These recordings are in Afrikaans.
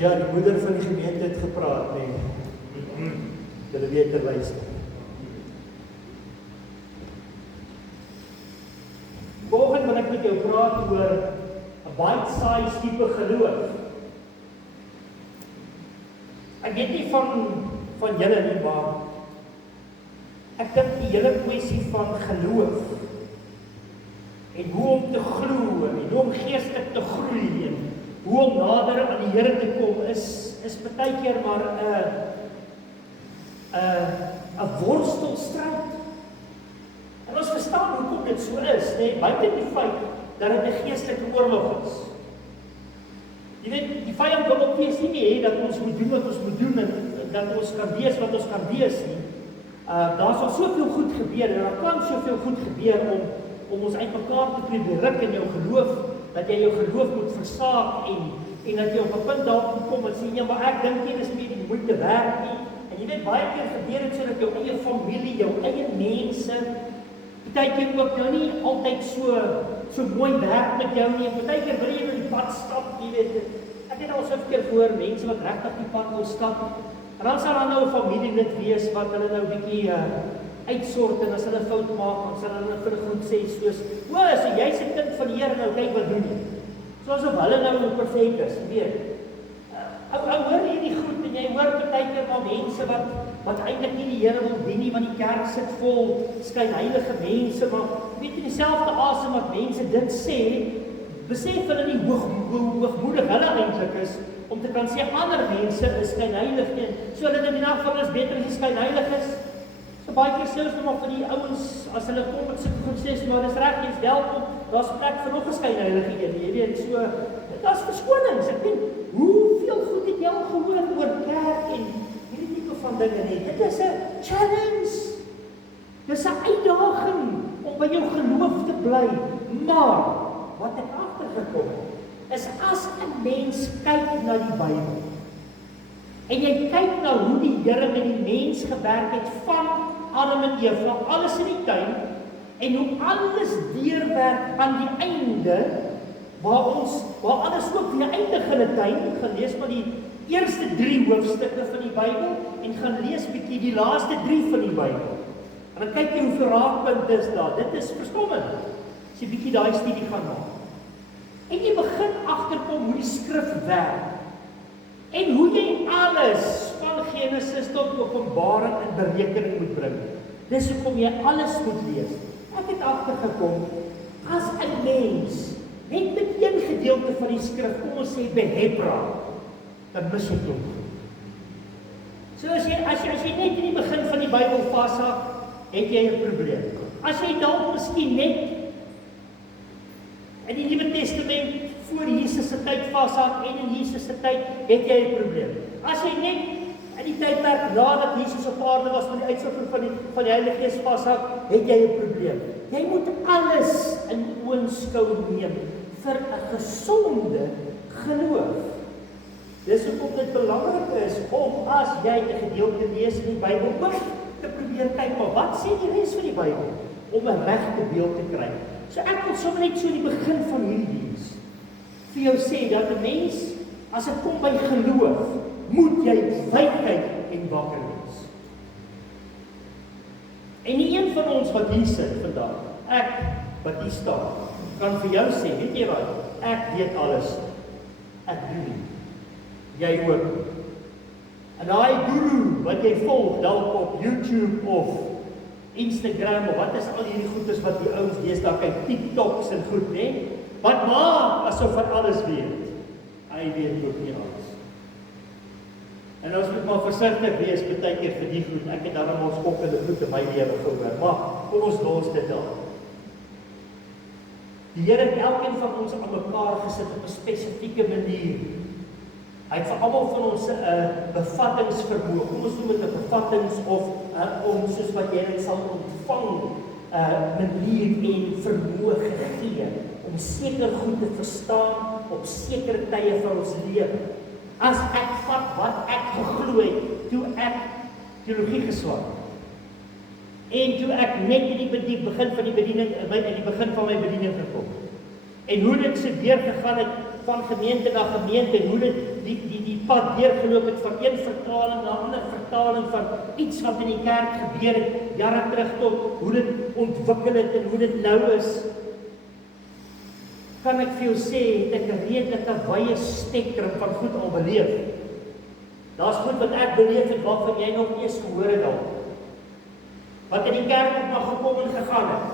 Ja, die moeder van die gemeente het gepraat, nee. Julle weet te luister. Volgende wil ek met jou praat oor 'n bite-size tipe geloof. Ek weet nie van julle nie, maar ek dink die hele kwessie van geloof en hoe om te glo en hoe om geestelik te groei en hoe om nader aan die Here te kom is baie keer maar 'n worstelstryd. En ons verstaan hoekom dit so is, nee, buite die feit dat dit 'n geestelike oorlog is. Jy weet, die vyand wil obviously nie hê dat ons moet doen wat ons moet doen en dat ons kan wees wat ons kan wees nie. Daar sal soveel goed gebeur en daar kan soveel goed gebeur om ons uitmekaar te probeer ruk in jou geloof, dat jy jou geloof moet versaak en dat jy op 'n punt daar moet kom en sê, ja, maar ek dink nie dis meer die moeite werd nie. En jy weet, baie keer gebeur dit sodat jou eie familie, jou eie mense, partykeer ook nou nie altyd so mooi werk met jou nie. Partykeer wil jy in die pad stap, jy weet. Ek het al soveel keer gehoor mense wat regtig die pad wil stap. En dan sal daar nou 'n familielid wees wat hulle nou 'n bietjie uitsort en as hulle fout maak, dan sal hulle vir goed sê soos, so jy's 'n kind van die Here, nou kyk wat doen jy. Soos of hulle nou perfek is, jy weet. Ou hoor hierdie goed en jy hoor partykeer maar mense wat eintlik nie die Here wil dien nie, want die kerk sit vol skynheilige mense, maar weet jy dieselfde asem wat mense dit sê, besef hulle nie hoogmoedig hulle eintlik is om te kan sê ander mense is skynheilig nie. So hulle in die geval is beter as jy skynheilig is. So baie keer sê ons nog vir die ouens as hulle kom met sulke goed sê, maar dis reg, jy's welkom. Daar's plek vir nog 'n skynheilige een, jy weet. So daar's verskonings. Ek dink, hoeveel goed het jy al gehoor oor kerk en hierdie tipe van dinge nie. Dit is 'n challenge. Dis 'n uitdaging om by jou geloof te bly. Maar wat ek agtergekom is as 'n mens kyk na die Bybel en jy kyk na hoe die Here met die mens gewerk het van Adam en Eva, alles in die tuin, en hoe alles deurwerk aan die einde, waar alles ook weer eindig in 'n tuin, gaan lees maar die eerste 3 hoofstukke van die Bybel, en gaan lees bietjie die laaste 3 van die Bybel. En dan kyk jy hoeveel raakpunte is daar, dit is verstommend, as jy bietjie daai studie gaan maak. En jy begin agterkom hoe die skrif werk, en hoe jy alles van Genesis tot Openbaring in berekening moet bring. Dis hoekom jy alles moet lees. Ek het agtergekom, as 'n mens net met een gedeelte van die skrif, kom ons sê behebra, dan mis jy klomp. So as jy net in die begin van die Bybel vashak, het jy 'n probleem. As jy dalk miskien net in die Nuwe Testament voor Jesus se tyd vashak en in Jesus se tyd, het jy 'n probleem. As jy net in die tydperk nadat Jesus op aarde was met die uitstorting van die Heilige Gees vashak, het jy 'n probleem. Jy moet alles in oënskou neem vir 'n gesonde geloof. Dis hoekom dit belangrik is om as jy 'n gedeelte lees in die Bybel ook te probeer kyk, maar wat sê die res van die Bybel om 'n regte beeld te kry. So ek wil sommer net so in die begin van hierdie diens vir jou sê dat 'n mens, as dit kom by geloof, moet jy wyd kyk en wakker wees. En nie een van ons wat hier sit vandag, ek wat hier staan, kan vir jou sê, weet jy wat, ek weet alles, ek doen nie. Jy ook. En daai guru wat jy volg, dalk op YouTube of Instagram of wat is al hierdie goedes wat die ouens deesdae kyk, TikToks en goed, né? Wat maak asof hy alles weet? Hy weet ook nie alles. En ons moet maar versigtig wees baie keer vir die goed. Ek het daarom ons skokkende goed in my lewe gehoor, maar kom ons los dit daar. Die Here het elkeen van ons aan mekaar gesit op 'n spesifieke manier. Hy het vir almal van ons 'n bevattingsvermoë. Kom ons noem dit 'n bevattings of om soos wat jy dit sal ontvang, manier en vermoë gegee om seker goed te verstaan op sekere tye van ons lewe. As ek vat wat ek geglo het toe ek teologie geswat en toe ek net in die begin van die bediening, in die begin van my bediening gekom en hoe dit se deur gegaan het van gemeente na gemeente, en hoe dit die pad deurgeloop het van een vertaling na 'n ander vertaling van iets wat in die kerk gebeur het, jare terug tot hoe dit ontwikkel het en hoe dit nou is, kan ek vir jou sê, het ek 'n redelike wye spektrum van goed al beleef. Daar's goed wat ek beleef het waarvan jy nog nie eens gehoor het al. Wat in die kerk ook maar gekom en gegaan het.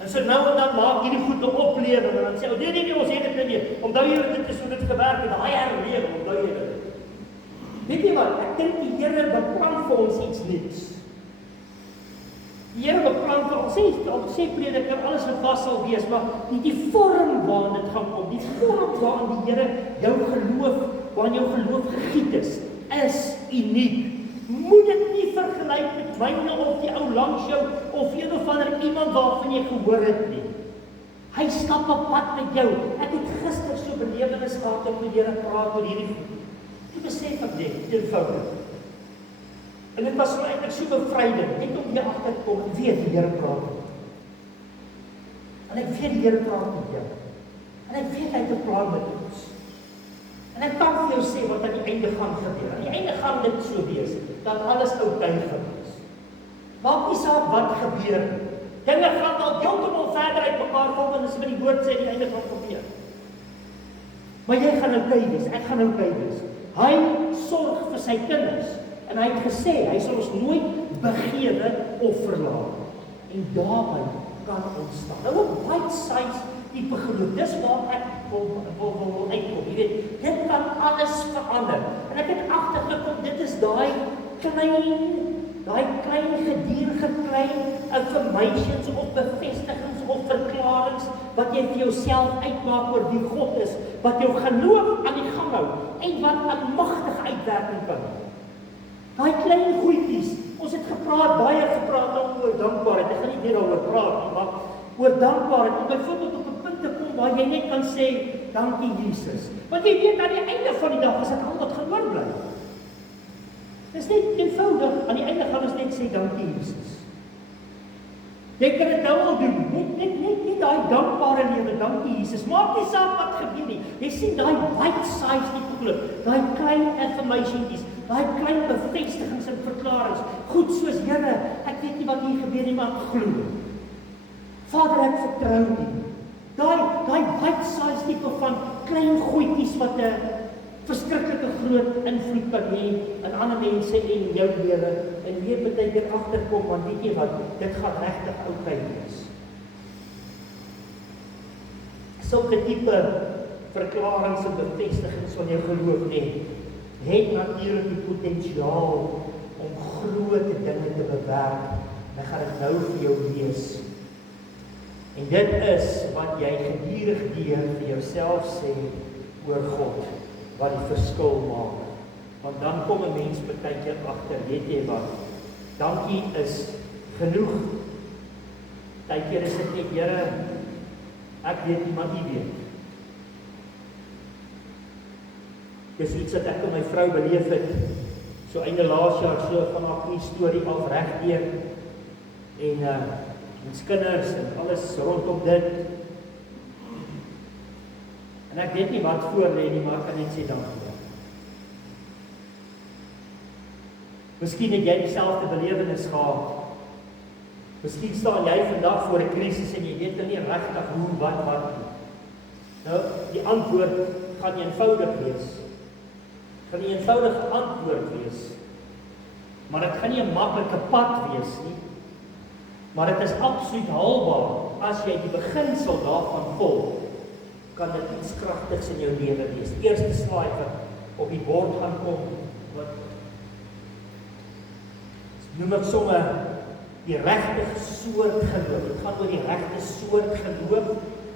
En so nou en dan maak hierdie goed 'n oplewing en dan sê, nee, ons het dit nie. Onthou jy dit is hoe dit gewerk het, daai herlewing, onthou jy dit. Weet jy wat, ek dink die Here beplan vir ons iets nuuts. Die Here beplan vir ons, sê prediker, alles wat was sal wees, maar die vorm waarin dit gaan kom, die vorm waarin die Here jou geloof, waarin jou geloof gegiet is uniek. Moet dit nie vergelyk met myne of die ou langs jou, of een of ander iemand waarvan jy gehoor het nie. Hy stap op pad met jou. Ek het gister so belewenis gehad om met die Here praat oor hierdie goed. Toe besef ek dit, eenvoudig. En dit was vir eintlik so bevrydend, net om hier agter te kom, weet die Here praat met jou. En ek weet die Here praat met jou. En ek weet hy het 'n plan met ons. En ek kan vir jou sê wat aan die einde gaan gebeur. Aan die einde gaan dit so wees, dat alles oukei gaan wees. Maak nie saak wat gebeur. Dinge gaan al heeltemal verder uit mekaar kom, en as met die woord sê, die einde gaan gebeur. Maar jy gaan oukei wees, ek gaan oukei wees. Hy sorg vir sy kinders, en hy het gesê, hy sal ons nooit begewe of verlaat. En daarby kan ons staan. Nou 'n bite-size tipe geloof, dis waar ek wil uitkom, jy weet, dit kan alles verander. En ek het agtergekom, dit is daai klein gedurende klein affirmations of bevestigings of verklaringe wat jy vir jouself uitmaak oor wie God is, wat jou geloof aan die gang hou en wat 'n magtige uitwerking kan hê. Daai klein goedjies, ons het baie gepraat oor dankbaarheid. Ek gaan nie meer daaroor praat nie, maar oor dankbaarheid, om byvoorbeeld op 'n punt te kom waar jy net kan sê, dankie Jesus. Want jy weet, aan die einde van die dag is dit al wat gaan oorbly. Dis net eenvoudig, aan die einde gaan ons net sê, dankie Jesus. Jy kan dit nou al doen, net daai dankbare lewe, dankie Jesus. Maak nie saak wat gebeur nie. Jy sien daai bite-size tipe geloof, daai klein affirmationkies, daai klein bevestigings en verklaringe. Goed soos, Here, ek weet nie wat hier gebeur nie, maar ek glo. Vader, ek vertrou U. Daai bite-size tipe van klein goedjies wat 'n verskriklike groot invloed kan hê in ander mense en jou lewe, en weer baie keer agterkom, want weet jy wat, dit gaan regtig oukei wees. Sulke tipe verklaringe en bevestigings van jou geloof het natuurlik die potensiaal om groot dinge te bewerk. En ek gaan dit nou vir jou lees. En dit is wat jy gedurig vir jouself sê oor God, wat die verskil maak. Want dan kom 'n mens baie keer agter, weet jy wat, dankie is genoeg. Baie keer is dit net, Here, ek weet nie, maar U weet. Dis iets wat ek en my vrou beleef het, so einde laas jaar, so van haar storie af regdeur, en ons kinders en alles rondom dit. En ek weet nie wat voor lê nie, maar ek kan net sê dankie. Miskien het jy dieselfde belewenis gehad. Miskien staan jy vandag voor 'n krisis en jy weet nie regtig hoe, wat nie. Nou, die antwoord gaan eenvoudig wees. Gaan 'n eenvoudige antwoord wees. Maar dit gaan nie 'n maklike pad wees nie. Maar dit is absoluut haalbaar as jy die beginsel daarvan volg. Kan dit iets kragtigs in jou lewe wees. Eerste slide wat op die bord gaan kom, wat noem ek sommer die regte soort geloof. Dit gaan oor die regte soort geloof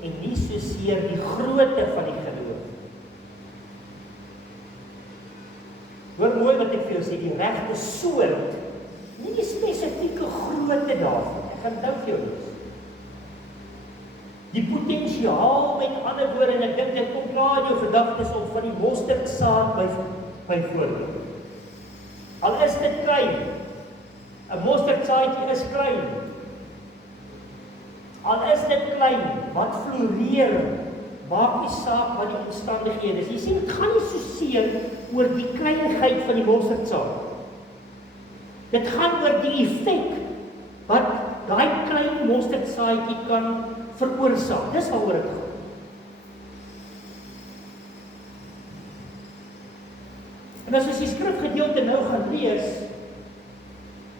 en nie soseer die grootte van die geloof. Hoor mooi wat ek vir jou sê, die regte soort, nie die spesifieke grootte daarvan. Ek gaan nou vir jou lees. Die potensiaal, met ander woorde, en ek dink dit kom klaar in jou gedagtes om van die mosterdsaad byvoorbeeld. Al is dit klein, 'n mosterdsaadjie is klein. Al is dit klein, wat floreer, maak nie saak wat die omstandighede is. Jy sien, dit gaan nie so seer oor die kleinigheid van die mosterdsaad. Dit gaan oor die effek wat daai klein mosterdsaadjie kan veroorsaak. Dis waaroor dit gaan. En as ons die skrifgedeelte nou gaan lees,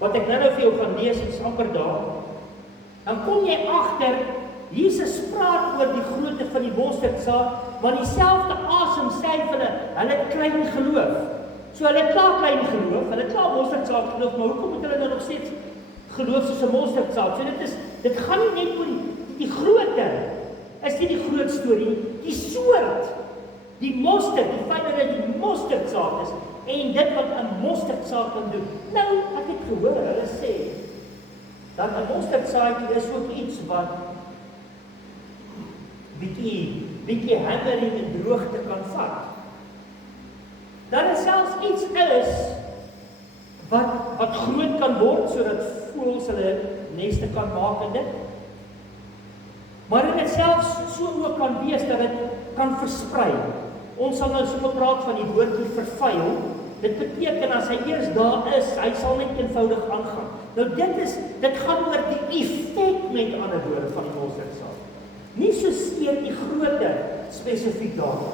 wat ek nou vir jou gaan lees in amper daar, dan kom jy agter, Jesus praat oor die grootte van die mosterdsaad, maar dieselfde asem sê vir hulle het klein geloof. So hulle het klaar klein geloof, hulle het klaar mosterdsaad geloof, maar hoekom het hulle nou nog steeds geloof soos 'n mosterdsaad? So dit gaan nie net oor die grootte, is nie die groot storie, die soort, die mosterd, die feit dat dit die mosterdsaad is, en dit wat 'n mosterdsaad kan doen. Nou, ek het gehoor, hulle sê, dat 'n mosterdsaadjie is ook iets wat bietjie hammering en droogte kan vat. Dat is selfs iets is wat groot kan word, sodat voëls hulle neste kan maak in dit. Maar dit selfs so ook kan wees dat dit kan versprei. Ons sal nou sommer praat van die woordjie vervuil. Dit beteken as hy eers daar is, hy sal net eenvoudig aangaan. Nou dit gaan oor die effek, met ander woorde, van die mosterdsaad. Nie so seer die grootte spesifiek daarvan.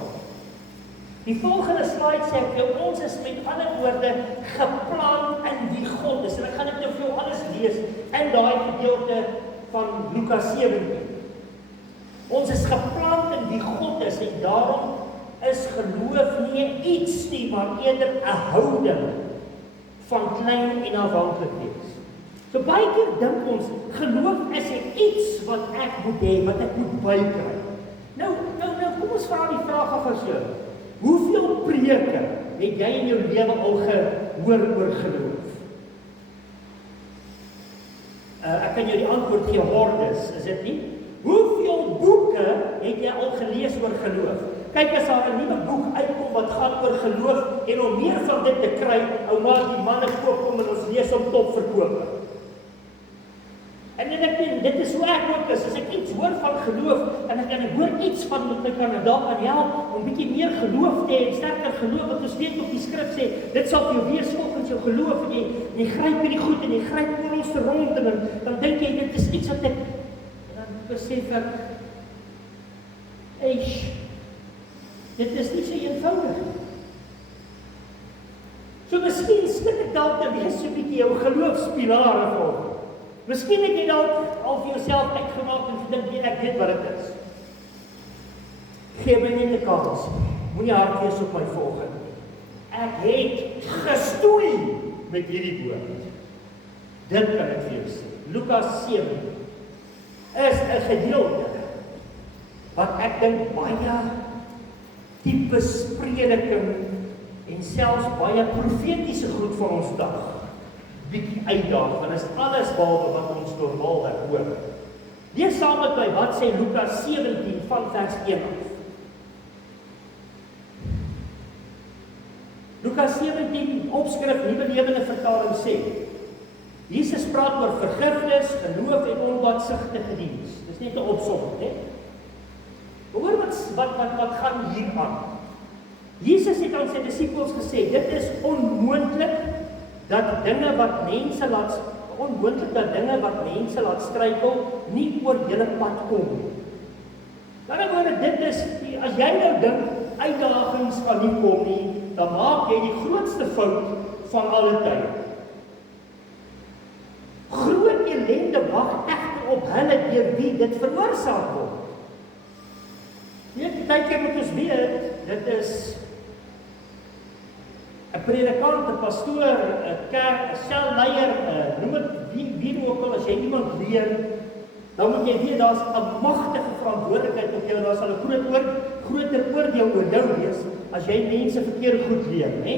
Die volgende slide sê ek, ons is met ander woorde geplant in wie God is. En ek gaan dit nou vir jou alles lees in daai gedeelte van Lukas 17. Ons is geplant in wie God is en daarom is geloof nie iets nie, maar eerder 'n houding van klein en afhanklik wees. So baie keer dink ons, geloof is iets wat ek moet hê, wat ek moet bykry. Nou, kom ons vra die vraag af as jou. Hoeveel preke het jy in jou lewe al gehoor oor geloof? Ek kan jou die antwoord gee, hordes, is dit nie? Hoeveel boeke het jy al gelees oor geloof? Kyk, as daar 'n nuwe boek uitkom wat gaan oor geloof, en om meer van dit te kry, ou maar die manne koop en ons lees om top verkoop. En ek dink, dit is hoe ek ook is, as ek iets hoor van geloof, en ek hoor iets van wat my kan help, om bietjie meer geloof te hê, en sterker geloof, wat ons weet op die skrif sê, dit sal vir jou wees volgens jou geloof, en jy gryp hierdie goed, en jy gryp oorals te rond, en dan dink jy, dit is iets wat ek, en dan besef ek, dit is nie so eenvoudig. So miskien skik ek dalk te wees so bietjie jou geloofspilare volg. Miskien het jy dalk al vir jouself uitgemaak en gedink, nee, ek weet wat dit is. Gee my net 'n kans. Moenie hard wees op my volgende. Ek het gestoei met hierdie woord. Dit kan ek vir jou sê. Lukas 7 is 'n gedeelte wat ek dink baie tipe prediking en selfs baie profetiese goed van ons dag bietjie uitdaag, want is alles behalwe wat ons normaalweg hoor. Lees saam met my wat sê Lukas 17 van vers 1 af. Lukas 17 opskrif Nuwe Lewende Vertaling sê: Jesus praat oor vergifnis, geloof en onbaatsigtige diens. Dis net 'n opsomming, né? Hoor wat gaan hier aan. Jesus het aan sy disippels gesê, dit is onmoontlik dat dinge wat mense laat struikel, nie oor julle pad kom nie. Dan word dit is, as jy nou dink, uitdagings van nie kom nie, dan maak jy die grootste fout van alle tye. Groot ellende wag egter op hulle deur wie dit veroorsaak word. Partykeer moet ons weet, dit is 'n predikant, 'n pastoor, 'n kerk, 'n selleier, noem dit wie ook al, as jy iemand leer, dan moet jy weet, daar's 'n magtige verantwoordelikheid op jou, daar sal 'n groter oordeel oor jou wees, as jy mense verkeerd goed leer, né?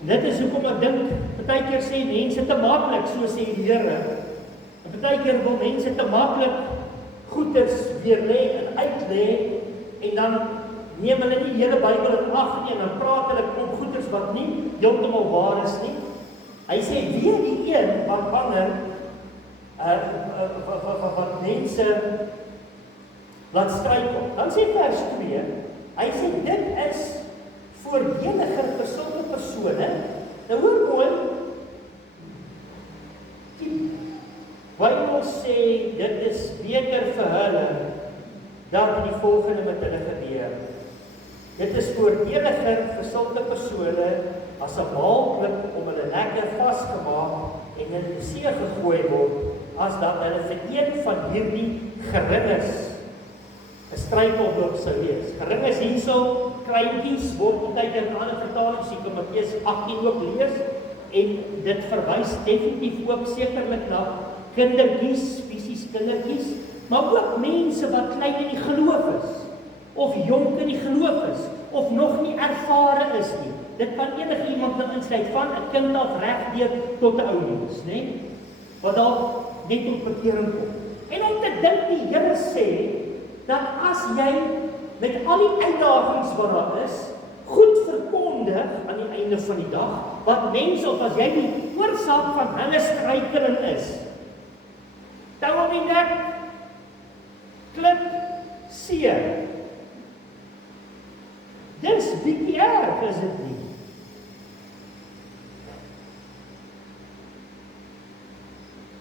Dit is hoekom ek dink, partykeer sê mense te maklik, so sê die Here, en partykeer wil mense te maklik goeders weer lê en uitlê, en dan neem hulle nie die hele Bybel in ag nie, en dan praat hulle op goeders wat nie heeltemal waar is nie. Hy sê, weer die een wat wanneer wat mense laat struikel. Dan sê vers 2, hy sê, dit is voordeliger vir sulke persone. Nou hoor mooi, die Bybel sê dit is beter vir hulle dat die volgende met hulle gebeur. Dit is voordeliger vir sulke persone as 'n maalklip om hulle lekker vasgemaak en in die see gegooi word, as dat hulle vir een van hierdie geringes 'n struikelblok sou wees. Geringes hierso, kleintjies, word tyd in ander vertalings, jy kan Matteus 18 ook lees, en dit verwys definitief ook sekerlik na kindertjies, fisies kindertjies, maar ook mense wat klein in die geloof is, of jonk in die geloof is, of nog nie ervare is nie. Dit kan enige iemand insluit, van 'n kind af regdeur tot 'n ou mens, né? Wat dalk net tot bekering kom. En om te dink die Here sê, dat as jy met al die uitdagings wat daar is, goed verkondig aan die einde van die dag, wat mense, of as jy die oorsaak van hulle struikeling is, tou om die nek, klip, seer. Dis bietjie erg, is dit nie?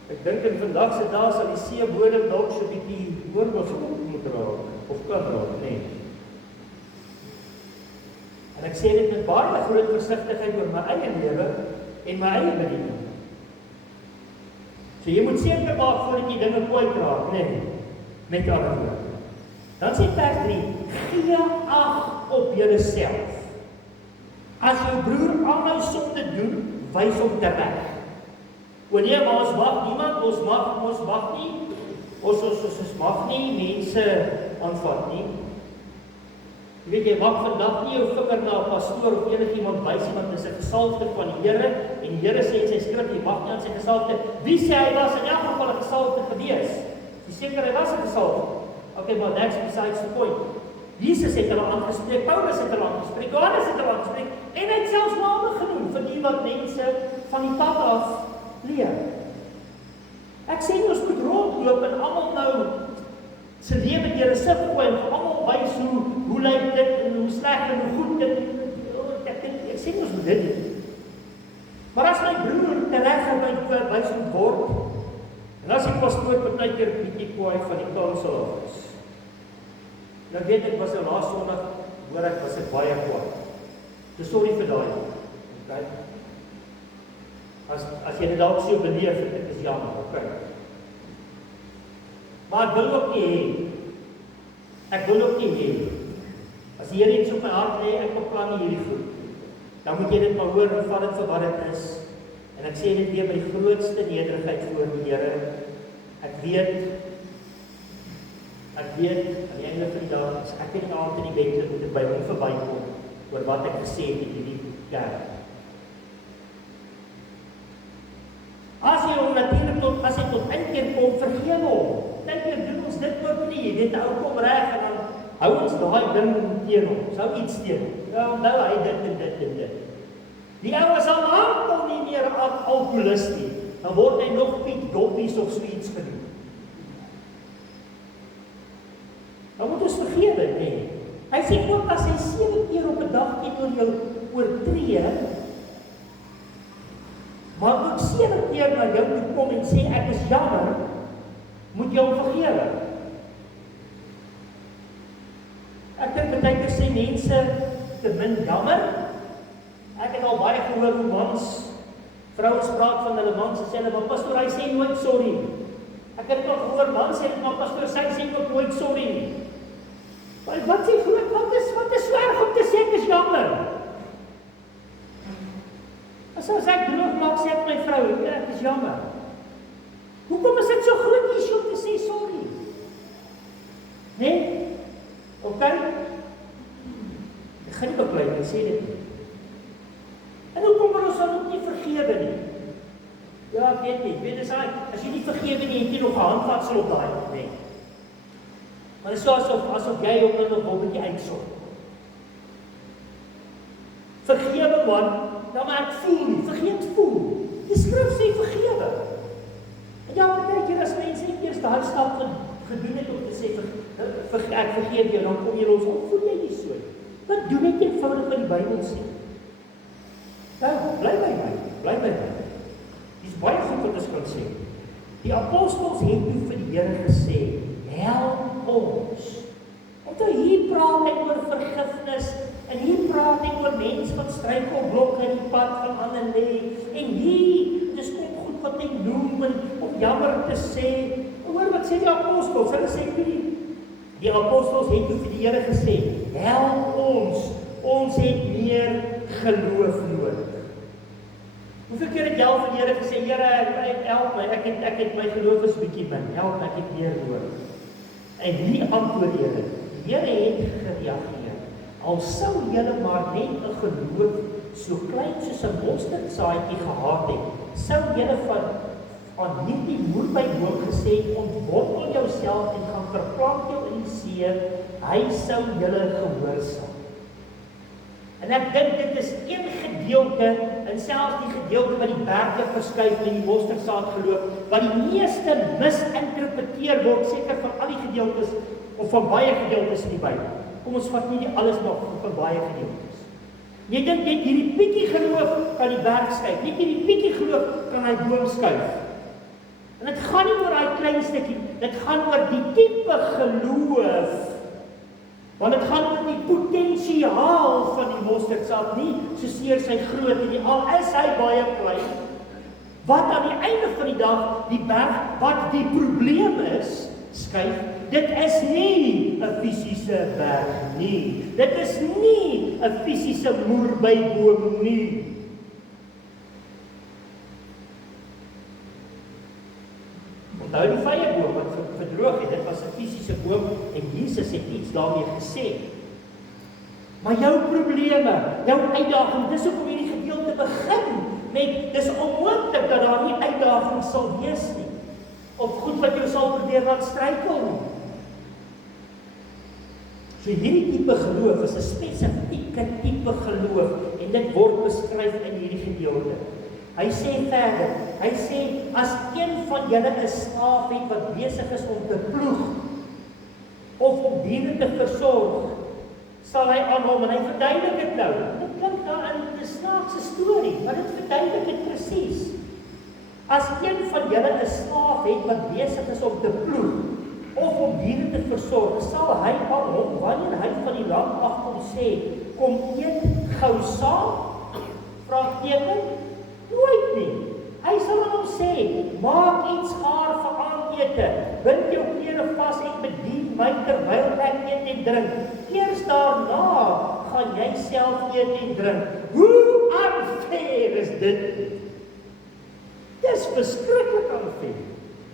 Ek dink in vandag se dae sal die seebodem dalk so bietjie oorbevolk moet raak, of kan raak, nee. En ek sê dit met baie groot versigtigheid oor my eie lewe en my eie bediening. So jy moet seker maak voordat jy dinge kwytraak, nee, met ander woorde. Dan sê vers 3, gee ag op julleself. As jou broer aanhou sonde doen, wys hom tereg. Wanneer maar ons mag niemand, ons mag nie mense aanvat nie. Jy weet, jy mag vandag nie jou vinger na 'n pastoor of enigiemand wys nie, want dit is 'n gesalfde van die Here, en die Here sê in sy skrif, jy mag nie aan sy gesalfde. Wie sê hy was in elk geval 'n gesalfde gewees? Jy seker hy was 'n gesalfde. Okay, maar that's besides the point. Jesus het hulle aangespreek, Paulus het hulle aangespreek, Johannes het hulle aangespreek, en hy het selfs name genoem vir die wat mense van die pad af leer. Ek sê ons moet rondloop en almal nou se lewe deur 'n sif gooi en almal wys hoe lyk dit en hoe sleg en hoe goed dit. Ek sê ons moet dit doen. Maar as my broer tereg wys moet word, en as die pastoor partykeer bietjie kwaai van die kansel af is. Nou weet ek, was laas Sondag, hoor ek, was ek baie kwaad. So sorry vir daai. Okay? As jy dit dalk so beleef, dit is jammer, okay. Maar ek wil ook nie hê. As die Here iets op my hart lê, ek beplan nie hierdie goed, dan moet jy dit maar hoor, en vat dit vir wat dit is. En ek sê dit weer met die grootste nederigheid voor die Here. Ek weet, aan die einde van die dag, as ek in die aand in die bed moet ek by hom verbykom, oor wat ek gesê het in die kerk. As jy hom natuurlik as hy tot inkeer kom, vergewe hom. Partykeer doen ons dit ook nie. Jy weet, ou kom reg en dan hou ons daai ding teen hom. Sou iets teen hom. Ja, onthou hy dit en dit. Die ou is al lank nie meer 'n alkoholist nie. Dan word hy nog Piet Doppies of so iets genoem. Dan moet ons vergewe, nee. Hy sê ook as hy 7 keer op 'n dag teenoor jou oortree, maar ook 7 keer na jou toe kom en sê ek is jammer, moet jy hom vergewe. Ek dink baie keer sê mense te min jammer. Ek het al baie gehoor hoe mans, vrouens praat van hulle mans en sê hulle, maar pastoor, hy sê nooit sorry. Ek het al gehoor mans sê, maar pastoor, sy sê ook nooit sorry nie. Wat sê groot, wat is so erg om te sê ek is jammer? As ek droog maak, sê ek my vrou, ek is jammer. Hoekom is dit so groot issue om te sê sorry? Nee? Okay? Ek gaan nie beklei, ek sê dit nie. En hoekom wil ons dan ook nie vergewe nie? Ja, ek weet nie, as jy nie vergewe nie, het jy nog 'n handvatsel op daai, nee. Maar dit is so asof jy ook nog 'n bietjie uitsorg. Vergewe man, dan maar ek voel nie, vergeet voel. Die skrif sê vergewe. En ja, partykeer as mense nie eers daai stap gedoen het om te sê ek vergeet jou, dan kom jy los, hoe voel jy nie so? Wat doen net eenvoudig wat die Bybel sê? Nou, bly by my. Dis baie goed wat ons kan sê. Die apostels het toe vir die Here gesê, help ons. Want hier praat hy oor vergifnis, en hier praat hy oor mense wat struikelblokke in die pad van ander lê, en hier, dis ook goed wat hy noem, en om jammer te sê, hoor wat sê die apostels, hulle sê die apostels het toe vir die Here gesê, help ons het meer geloof nodig. Hoeveel keer het jy al vir die Here gesê, Here, help my, ek het my geloof is bietjie min, help my, ek het meer nodig. En hier antwoord die Here het gereageer, al sou julle maar net 'n geloof so klein soos 'n mosterdsaadjie gehad het, sou julle van hierdie moerbeiboom gesê, ontwortel jouself en gaan verplant jou in die see, hy sou julle gehoorsaam. En ek dink dit is een gedeelte, en selfs die gedeelte wat die berge verskuif in die mosterdsaad geloof, wat die meeste misinterpreteer word, seker van al die gedeeltes, of van baie gedeeltes in die Bybel. Kom ons vat nie alles maar van baie gedeeltes. Jy dink net hierdie bietjie geloof kan die berg skuif, net hierdie bietjie geloof kan hy boom skuif. En dit gaan nie oor daai klein stukkie, dit gaan oor die diepe geloof. Want dit gaan oor die potensiaal van die mosterdsaad, nie soseer sy grootte nie, al is hy baie klein. Wat aan die einde van die dag, die berg, wat die probleem is, skuif, dit is nie 'n fisiese berg nie. Dit is nie 'n fisiese moerbeiboom nie. Onthou die vyeboom wat verdroog het, dit was 'n fisiese boom en Jesus het iets daarmee gesê. Maar jou probleme, jou uitdaging, dis hoekom hierdie gedeelte begin met dis onmoontlik dat daar nie uitdaging sal wees nie. Of goed wat jou sal probeer laat struikel nie. So hierdie tipe geloof is 'n spesifieke tipe geloof en dit word beskryf in hierdie gedeelte. Hy sê verder, hy sê as een van julle 'n slaaf het wat besig is om te ploeg of om diere te versorg, sal hy aan hom, en hy verduidelik dit nou. Dit klink daar in 'n snaakse storie, maar dit verduidelik dit presies. As een van julle 'n slaaf het wat besig is om te ploeg of om diere te versorg, sal hy aan hom, wanneer hy van die land af kom sê, kom eet gou saam? Vraagteken? Nooit nie. Hy sal aan hom sê, maak iets gaar vir aandete, bind jou klere vas en bedien my terwyl ek eet en drink. Eers daarna gaan jy self eet en drink. Hoe unfair is dit? Dis verskriklik unfair.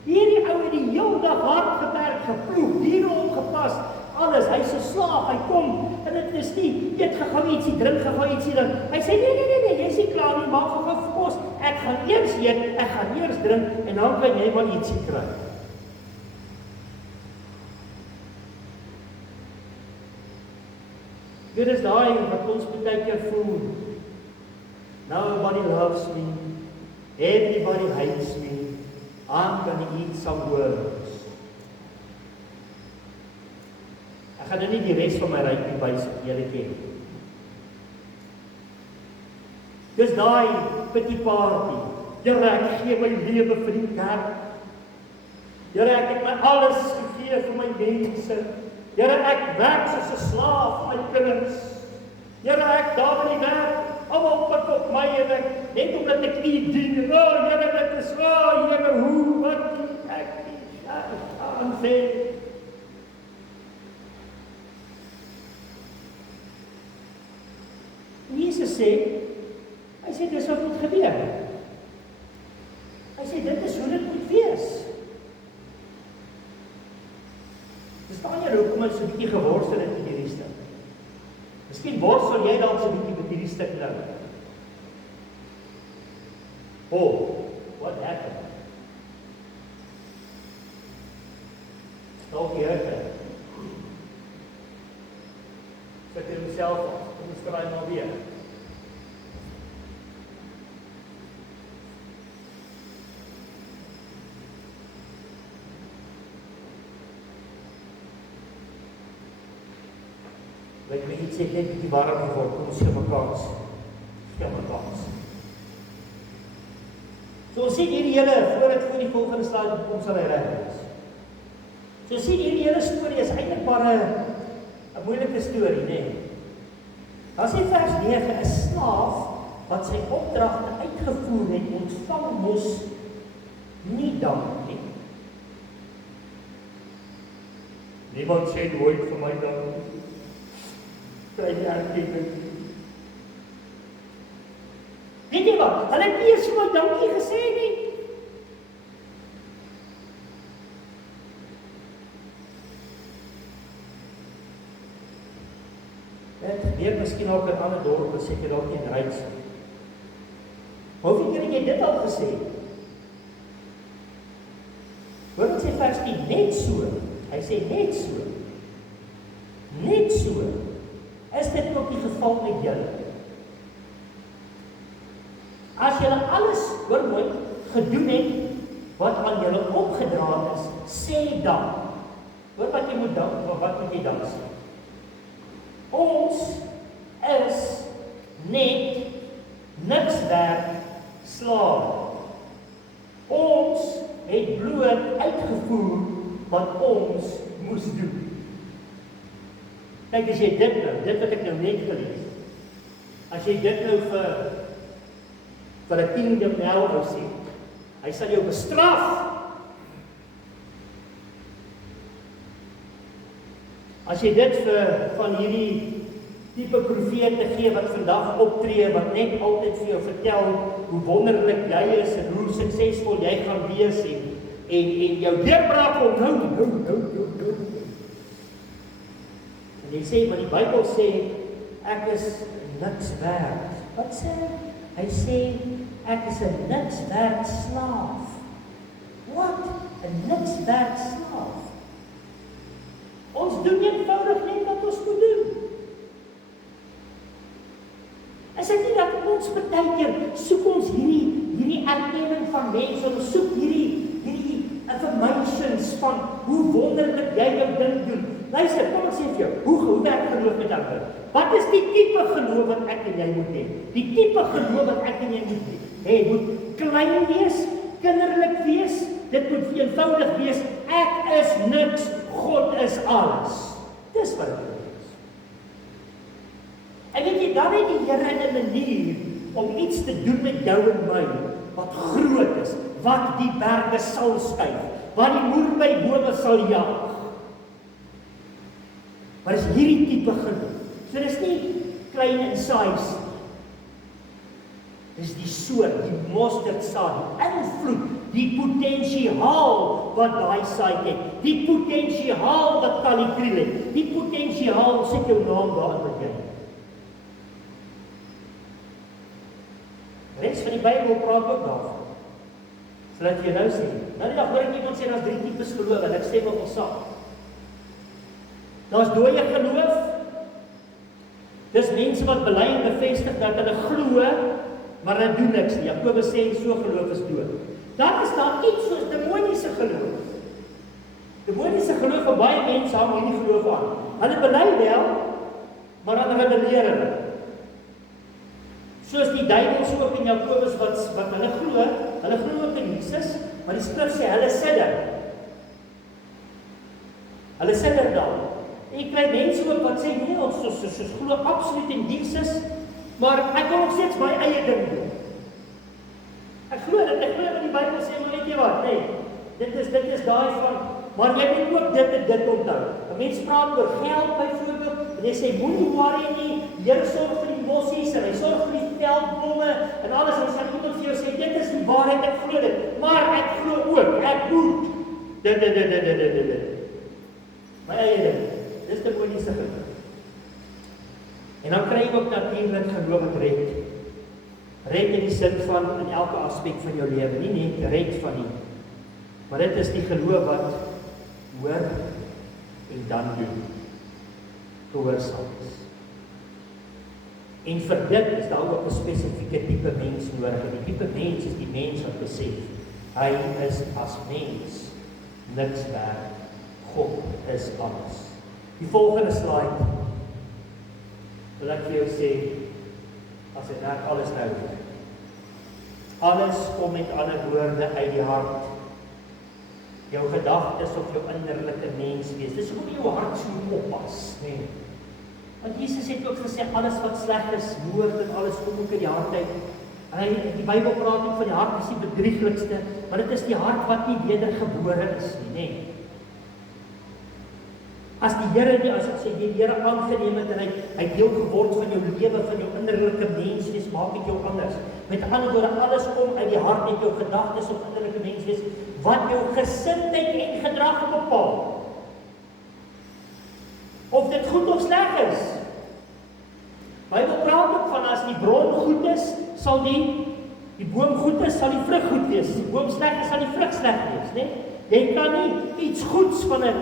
Hierdie ou het die hele dag hard gewerk, geploeg, diere opgepas, alles, hy's 'n slaaf, hy kom, en dit is nie, eet gou ietsie, drink gou ietsie, dan, hy sê, nee, jy is nie klaar nie, maak gou kos, ek gaan eers eet, ek gaan eers drink, en dan kan jy maar ietsie kry. Dit is daai wat ons baie keer voel, nobody loves me, everybody hates me, I'm gonna eat some worms. Ek gaan nie die res van my rykie wys op julle ken. Dis daai pity party. Here, ek gee my lewe vir die kerk. Here, ek het my alles gegee vir my mense. Here, ek werk soos 'n slaaf vir my kinders. Here, ek daar in die werk, almal pik op my en ek, net omdat ek U dien. O, Here, dit is Here, hoe, wat, ek aanvee. Jesus sê, hy sê, dis wat moet gebeur. Hy sê, dit is hoe dit moet wees. Verstaan jy hoekom hy so 'n bietjie geworstel het met hierdie stuk? Miskien worstel jy dalk so 'n bietjie met hierdie stuk nou. Oh, what happened? Dalk jy het. Sit jy homself af, kom ons draai maar weer. Weet my iets het net bietjie warm geword, kom ons gee mekaar. So ons sien hierdie hele, voordat voor die volgende slide kom sal hy reg wees. So ons sien hierdie hele storie is eintlik maar 'n moeilike storie, né? As in vers 9, 'n slaaf wat sy opdragte uitgevoer het, ontvang mos nie dank nie. Niemand sê nooit vir my dank nie. Kry nie erkenning. Weet jy wat? Hulle het nie eens vir my dankie gesê nie. Dit gebeur miskien ook in ander dorpe, seker dalk nie in Ryds nie. Hoeveel keer het jy dit al gesê? Hoor wat sê vers 10, net so. Hy sê net so. Net so. Is dit ook die geval met julle? As julle alles, hoor mooi, gedoen het wat aan julle opgedra is, sê dan. Hoor wat jy moet dan, wat moet jy dan sê? Ons is net niks werd slawe. Ons het bloot uitgevoer wat ons moes doen. Kyk, as jy dit nou, dit wat ek nou net gelees, as jy dit nou vir 'n tiende nou sê, hy sal jou bestraf. As jy dit vir van hierdie tipe profete gee wat vandag optree, wat net altyd vir jou vertel hoe wonderlik jy is en hoe suksesvol jy gaan wees en jou deurbraak onthou. En hy sê, maar die Bybel sê, ek is niks werd. Wat sê hy? Hy sê, ek is 'n niks werd slaaf. Wat? 'n niks werd slaaf? Ons doen eenvoudig net wat ons moet doen. Is dit nie dat ons baie keer soek ons hierdie erkenning van mense, ons soek hierdie affirmations van hoe wonderlik jy jou ding doen. Luister, kom ek sê vir jou, hoe werk geloof met ander? Wat is die tipe geloof wat ek en jy moet hê? Die tipe geloof wat ek en jy moet hê. Hy moet klein wees, kinderlik wees, dit moet eenvoudig wees, ek is niks, God is alles. Dis wat dit is. En weet jy, dan het die Here 'n manier om iets te doen met jou en my, wat groot is, wat die berge sal skuif, wat die moerbybome sal jaag. Maar is hierdie tipe geloof. So dis nie klein in size. Dis die soort, die mosterdsaad, die invloed, die potensiaal wat daai saad het, die potensiaal wat Kalikril het, die potensiaal, sit jou naam daar in begin. Res van die Bybel praat ook daarvan. So laat jy nou sê. Nou die dag hoor ek iemand sê, daar's 3 tipes geloof, en ek stem op ons saak. Daar's dooie geloof. Dis mense wat bely en bevestig dat hulle glo, maar hulle doen niks nie. Jakobus sê so geloof is dood. Dan is daar iets soos demoniese geloof. Demoniese geloof van baie mense hang hierdie geloof aan. Hulle bely wel, maar dan rebelleer hulle. Soos die duiwels ook in Jakobus wat hulle glo ook in Jesus, maar die skrif sê hulle sidder. Hulle sidder dan. En jy kry mense ook wat sê, nee, ons glo absoluut in Jesus, maar ek kan nog steeds my eie ding doen. Ek glo wat die Bybel sê, maar weet jy wat, nee, dit is daai van, maar jy moet ook dit en dit onthou. 'n Mens praat oor geld byvoorbeeld, en jy sê, moenie worry nie, die Here sorg vir die bossies, en hy sorg vir die veldblomme, en alles, en sal iemand vir jou sê, dit is die waarheid, ek glo dit, maar ek glo ook, ek moet, dit. My eie ding, dis die demoniese geloof. En dan kry jy ook natuurlik geloof wat red. Red in die sin van in elke aspek van jou lewe, nie net red van nie. Maar dit is die geloof wat hoor en dan doen. Gehoorsaam is. En vir dit is daar ook 'n spesifieke tipe mens nodig. En die tipe mens is die mens wat besef, hy is as mens niks werd. God is alles. Die volgende slide wil ek vir jou sê, as ek net alles nou doen. Alles kom met ander woorde uit die hart. Jou gedagtes of jou innerlike menswees. Dis hoe jou hart so oppas, nee. Want Jesus het ook gesê, alles wat sleg is, moord en alles kom ook uit die hart uit. En die Bybel praat ook van die hart is die bedrieglikste, maar dit is die hart wat nie wedergebore is nie, nee. As die Here nie, as jy die Here aangeneem het en hy deel geword van jou lewe, van jou innerlike menswees, maak dit jou anders. Met ander woorde, alles kom uit die hart, met jou gedagtes of innerlike menswees, wat jou gesindheid en gedrag bepaal. Of dit goed of sleg is. Bybel praat ook van as die bron goed is, sal die boom goed is, sal die vrug goed wees. As die boom sleg is, sal die vrug sleg wees, nee? Jy kan nie iets goeds van 'n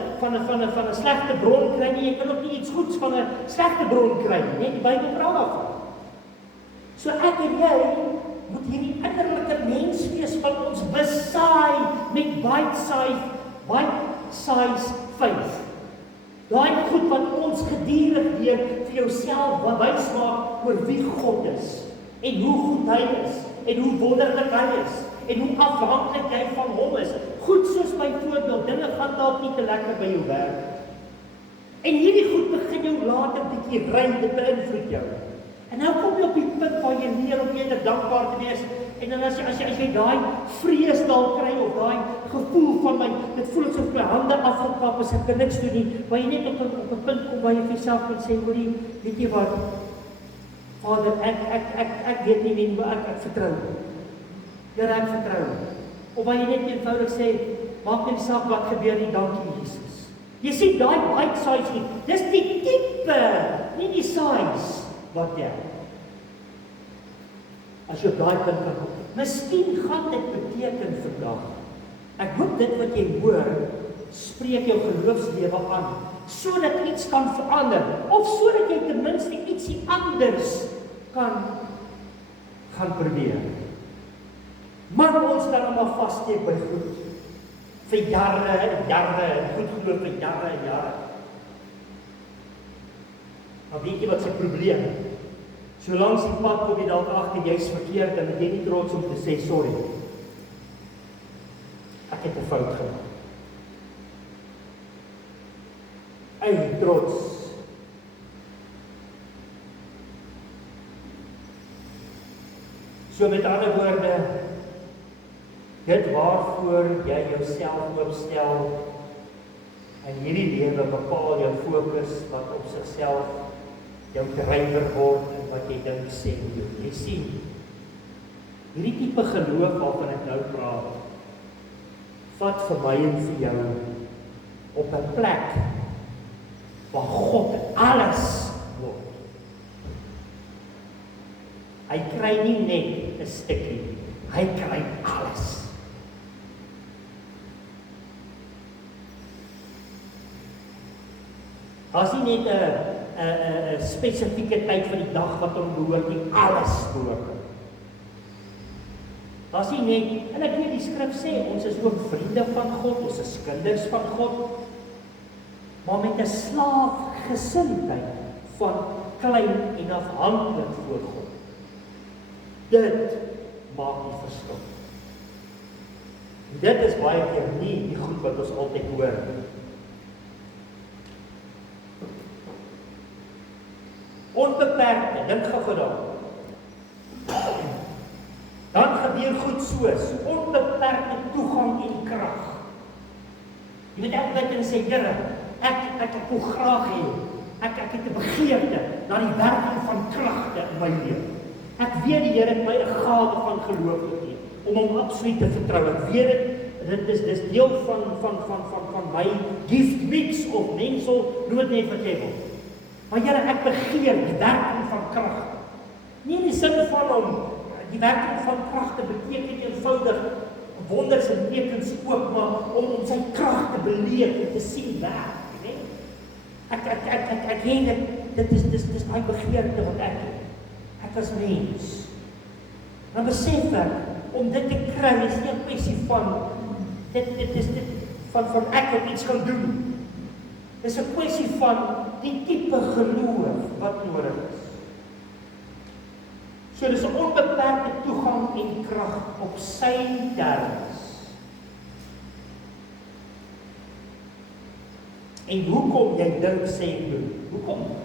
slegte bron kry nie, jy kan ook nie iets goeds van 'n slegte bron kry nie, nee? Die Bybel praat daarvan. So ek en jy moet hierdie innerlike menswees van ons besaai met bite-size faith. Daai goed wat ons gedurig weer vir jouself wys maak oor wie God is, en hoe goed hy is, en hoe wonderlik hy is, en hoe afhanklik jy van hom is. Goed soos byvoorbeeld, dinge gaan dalk nie te lekker by jou werk. En hierdie goed begin jou later bietjie ry, dit beïnvloed jou. En nou kom jy op die punt waar jy leer om eerder dankbaar te wees. En dan as jy daai vrees dalk kry, of daai gevoel van dit voel asof my hande afgekap is, ek kan niks doen nie, waar jy net op 'n punt kom waar jy vir jouself kan sê, hoorie, weet jy wat, Vader, ek weet nie wie, maar ek vertrou. Here, ek vertrou. Of waar jy net eenvoudig sê, maak nie saak wat gebeur nie, dankie Jesus. Jy sien daai bite size nie, dis die tipe, nie die size wat jy. As jy op daai punt kan kom. Miskien gaan dit beteken vandag. Ek hoop dit wat jy hoor, spreek jou geloofslewe aan, sodat iets kan verander, of sodat jy ten minste ietsie anders kan gaan probeer. Maar ons kan hom maar vassteek by goed. Vir jare en jare, en goed geloof vir jare en jare. Maar weet jy wat sy probleem? Solank die pad kom jy dalk agter jy's verkeerd, dan het jy nie trots om te sê sorry. Ek het 'n fout gemaak. Eie trots. So met ander woorde, dit waarvoor jy jouself oopstel in hierdie lewe bepaal jou fokus wat op sigself jou drywer word en wat jy dink sê moet. Jy sien, hierdie tipe geloof waarvan ek nou praat, vat vir my en vir jou op 'n plek waar God alles word. Hy kry nie net 'n stukkie, hy kry alles. As jy net 'n spesifieke tyd van die dag wat hom behoort, nie alles behoort. As jy net, en ek weet die skrif sê, ons is ook vriende van God, ons is kinders van God, maar met 'n slaafgesindheid van klein en afhanklik voor God. Dit maak die verskil. Dit is baie keer nie die goed wat ons altyd hoor. Onbeperkte, dink gou daaraan. Dan gebeur goed soos onbeperkte toegang en krag. Jy moet altyd en sê, Here, ek wil graag hê, ek het 'n begeerte na die werking van kragte in my lewe. Ek weet die Here het my 'n gawe van geloof gegee om hom absoluut te vertrou. Ek weet dit is deel van my gift mix of mengsel, noem dit net wat jy wil. Maar Here, ek begeer die werking van krag. Nie in die sin van om die werking van kragte beteken eenvoudig wonders en tekens ook, maar om sy krag te beleef en te sien werk, né? Ek dit is my begeerte wat ek het. Ek as mens. Dan besef ek, om dit te kry is nie 'n kwessie van dit is van ek wat iets kan doen. Dit is 'n kwessie van die tipe geloof wat nodig is. So dis 'n onbeperkte toegang en krag op sy termes. En hoekom jy dink sê ek doen?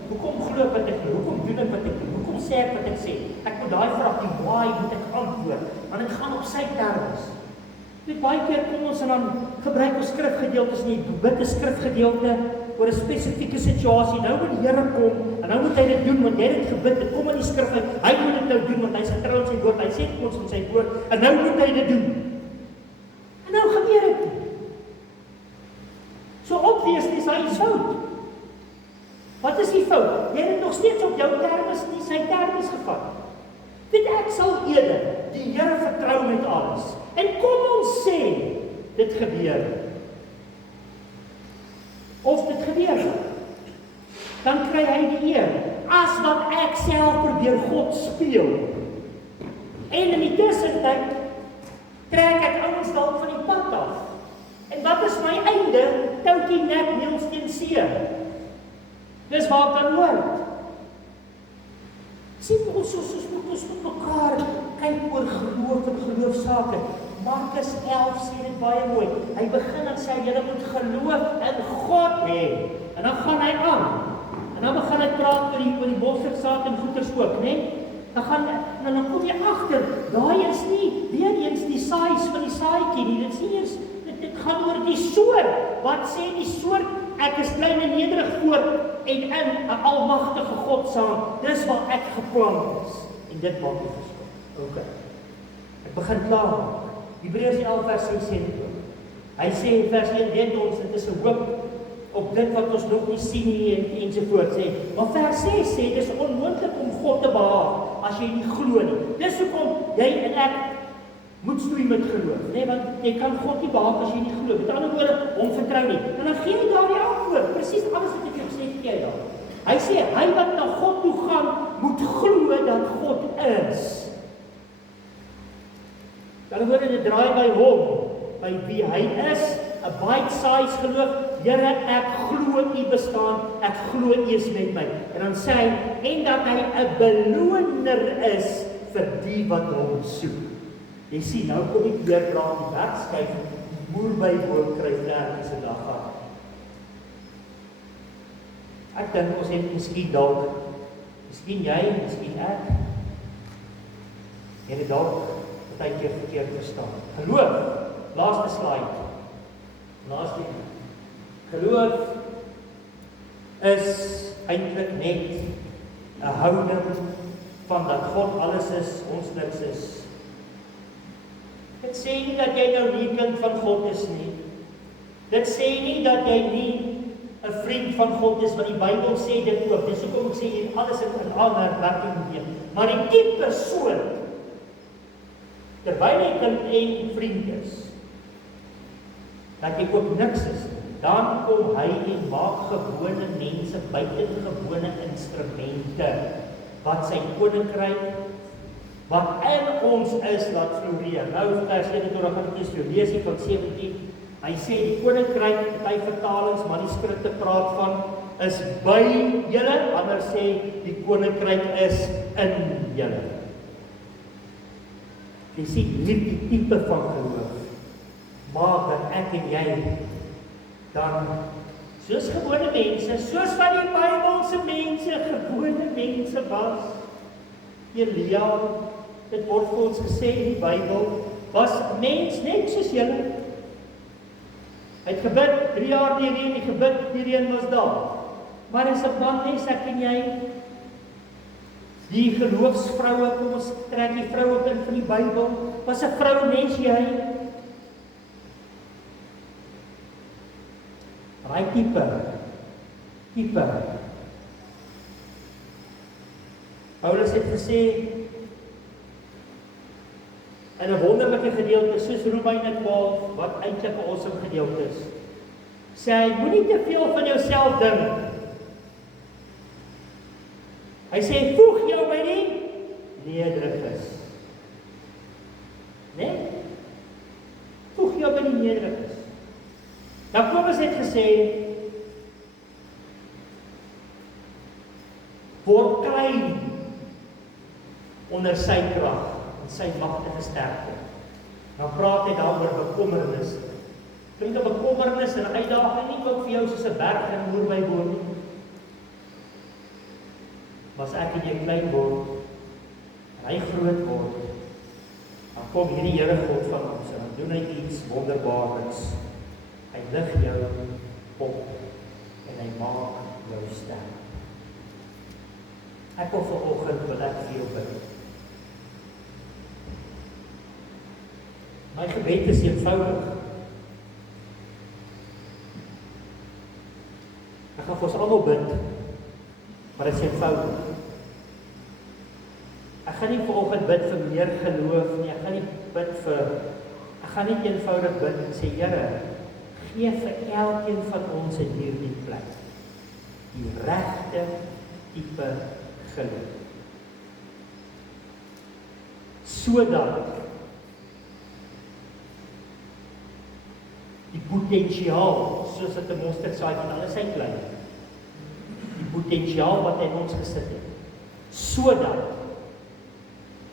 Hoekom glo ek wat ek glo? Hoekom doen ek wat ek doen? Hoekom sê ek wat ek sê? Ek moet daai vraag, die why moet ek antwoord, want dit gaan op sy termes. Net baie keer kom ons en dan gebruik ons skrifgedeeltes nie, bid 'n skrifgedeelte oor 'n spesifieke situasie. Nou moet die Here kom en nou moet hy dit doen want jy het dit gebid. Dit kom in die skrif uit. Hy moet dit nou doen want hy's getrou aan sy woord. Hy sê ons in sy woord en nou moet hy dit doen. En nou gebeur dit. So obviously is hy fout. Wat is die fout? Jy het nog steeds op jou termes nie sy termes gevat. Weet ek sal eerder die Here vertrou met alles. En kom ons sê dit gebeur. Of dit gebeur, dan kry hy die eer. As wat ek self probeer God speel. En in die tussentyd trek ek ouens dalk van die pad af. En wat is my einde? Toukie nek neels teen see. Dis waar ek dan hoor. Sien ons moet ons met mekaar kyk oor geloof en geloofsake. Markus 11 sê dit baie mooi. Hy begin en sê julle moet geloof in God hê. En dan gaan hy aan. En dan begin hy praat oor die mosterdsaad en goeters ook, né? Dan kom jy agter, daai is nie weer eens die saais van die saadjie nie. Dit is nie eens dit gaan oor die soort. Wat sê die soort? Ek is klein en nederig voor en in 'n almagtige God saam. Dis wat ek geplant is. En dit maak die verskil. OK. Ek begin klaar maak. Hebreërs 11 vers 6 sê dit ook. Hy sê in vers 1 weet ons dit is 'n hoop op dit wat ons nog nie sien nie ensovoorts sê. Maar vers 6 sê dis onmoontlik om God te behaag as jy nie glo nie. Dis hoekom jy en ek moet stoei met geloof, né? Want jy kan God nie behaag as jy nie glo. Met ander woorde, hom vertrou nie. En dan gee hy daardie antwoord. Presies alles wat ek jou gesê het, jy daar. Hy sê hy wat na God toe gaan, moet glo dat God is. Dan word dit draai by hom, by wie hy is, 'n bite-size geloof. Here, ek glo U bestaan, ek glo U is met my. En dan sê hy, en dat hy 'n beloner is vir die wat hom soek. Jy sien, nou kom ek weer praat die werkskyf, boer by boom kry vlerkies 'n dag gehad. Ek dink ons het miskien dalk, miskien jy, miskien ek, het dit dalk baie keer verkeerd verstaan. Geloof, laaste slide. Laaste. Geloof is eintlik net 'n houding van dat God alles is, ons niks is. Dit sê nie dat jy nou nie kind van God is nie. Dit sê nie dat jy nie 'n vriend van God is, want die Bybel sê dit ook. Dis hoekom ek sê jy alles in aanmerking moet neem. Maar die tipe persoon, terwyl jy kind en vriend is, dat jy ook niks is, dan kom hy en maak gewone mense buitengewone instrumente, wat sy koninkryk, wat in ons is, laat floreer. Nou, vers 21 gaan ek eers vir lees hier van 17, hy sê die koninkryk, party vertalings, manuskripte praat van, is by julle, ander sê die koninkryk is in julle. Jy sien hierdie tipe van geloof maak dat ek en jy dan soos gewone mense, soos wat die Bybelse mense gewone mense was. Elia, dit word vir ons gesê in die Bybel, was mens net soos julle. Hy het gebid, 3 jaar hierheen, die gebid hierheen was daar. Maar is 'n man nes ek en jy, die geloofsvroue, kom ons trek die vroue in van die Bybel, was 'n vrou mens jy. Daai tipe. Paulus het gesê in 'n wonderlike gedeelte soos Romeine 12 wat eintlik 'n awesome gedeelte is. Sê hy moenie te veel van jouself dink. Hy sê voeg jou by die nederiges. Né? Voeg jou by die nederiges. Nou Paulus het gesê word klein onder sy krag en sy magtige sterkte. Dan praat hy daaroor bekommernis. Klink 'n bekommernis en uitdaging nie ook vir jou soos 'n berg in Moerby woon nie. Maar as ek en jy klein word, en hy groot word, dan kom hierdie Here God van ons en dan doen hy iets wonderbaarliks. Hy lig jou op en hy maak jou sterk. Ek wil vanoggend wil ek vir jou bid. My gebed is eenvoudig. Ek gaan vir ons almal bid, maar dit is eenvoudig. Ek gaan nie vanoggend bid vir meer geloof nie, ek gaan nie eenvoudig bid en sê, Here, gee vir elkeen van ons in hierdie plek die regte tipe geloof. Sodat die potensiaal, soos dit 'n mosterdsaai van alles hy klein, die potensiaal wat hy in ons gesit het, sodat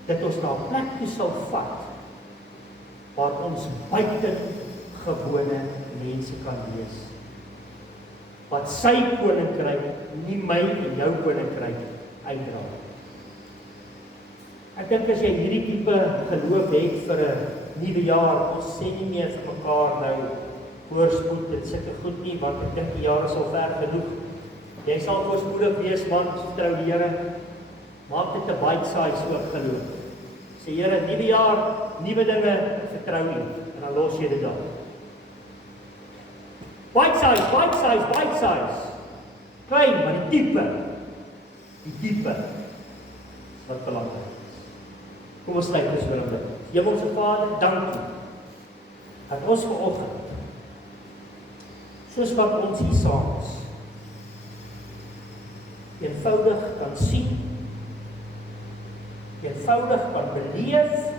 dit ons na 'n plek toe sal vat, waar ons buitengewone mense kan wees, wat sy koninkryk, nie my en jou koninkryk, uitdra. Ek dink as jy hierdie tipe geloof het vir 'n nuwe jaar, ons sê nie meer vir mekaar nou, voorspoed, dit sulke goed nie, want ek dink die jaar is al ver genoeg. Jy sal voorspoedig wees, man, vertrou die Here, maak dit 'n bite-size ook geloof. Sê Here, nuwe jaar, nuwe dinge, vertrou U, en dan los jy dit daar. Bite-size, bite-size, bite-size. Klein, maar die diepe, is wat belangrik is. Kom ons sluit ons oor dit. Hemelse Vader, dankie, dat ons vanoggend, soos wat ons hier saam is, eenvoudig kan sien, eenvoudig kan beleef,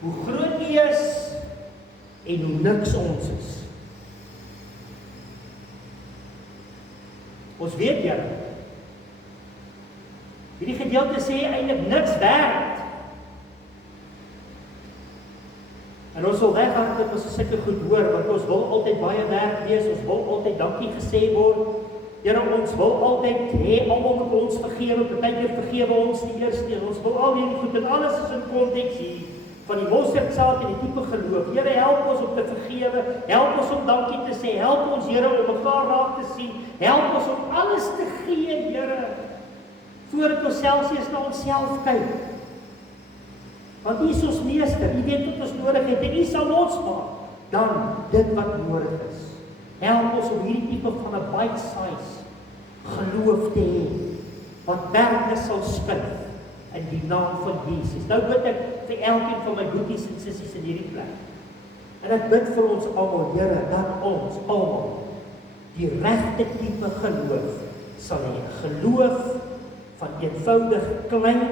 hoe groot U is, en hoe niks ons is. Ons weet Here, hierdie gedeelte sê eintlik niks werd. En ons wil weghardloop as ons sulke goed hoor, want ons wil altyd baie werd wees, ons wil altyd dankie gesê word. Here, ons wil altyd hê, almal moet ons vergewe, partykeer vergewe ons die eerste, ons wil al hierdie goed, en alles is in konteks hier, van die mosterdsaad en die tipe geloof. Here, help ons om te vergewe, help ons om dankie te sê, help ons, Here, om mekaar raak te sien, help ons om alles te gee, Here, voordat ons selfs eers na onsself kyk. Want U is ons meester, U weet wat ons nodig het, en U sal ons maak, dan dit wat nodig is. Help ons om hierdie tipe van 'n bite-size geloof te hê, wat berge sal skuif in die naam van Jesus. Nou bid ek vir elkeen van my boeties en sissies in hierdie plek. En ek bid vir ons almal, Here, dat ons almal die regte tipe geloof sal hê. Geloof van eenvoudig klein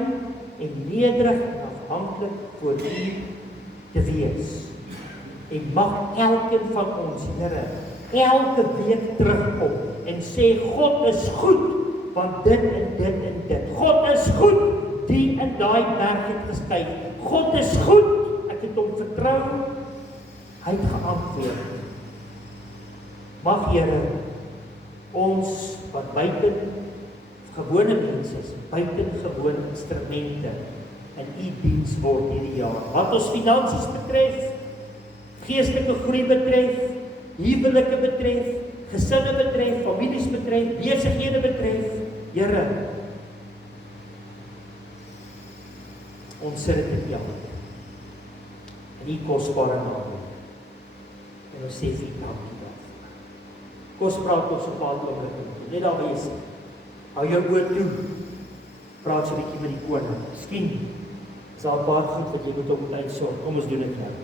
en nederig en afhanklik voor U te wees. En mag elkeen van ons, Here, elke week terugkom en sê, God is goed, want dit en dit en dit. God is goed, die in daai berg het gestyg. God is goed, ek het hom vertrou, hy het geantwoord. Mag Here, ons wat buiten gewone mense is, buitengewone instrumente in U diens word hierdie jaar. Wat ons finansies betref, geestelike groei betref, huwelike betref, gesinne betref, families betref, besighede betref, Here, ons sit dit in U hand, in U kosbare naam, en ons sê vir U dankie daarvoor. Kom ons praat ons op 'n paar oomblikke, net daar waar jy sit, hou jou oë toe, praat so 'n bietjie met die koning, miskien is daar 'n paar goed wat jy moet op uitsorg, kom ons doen dit nou.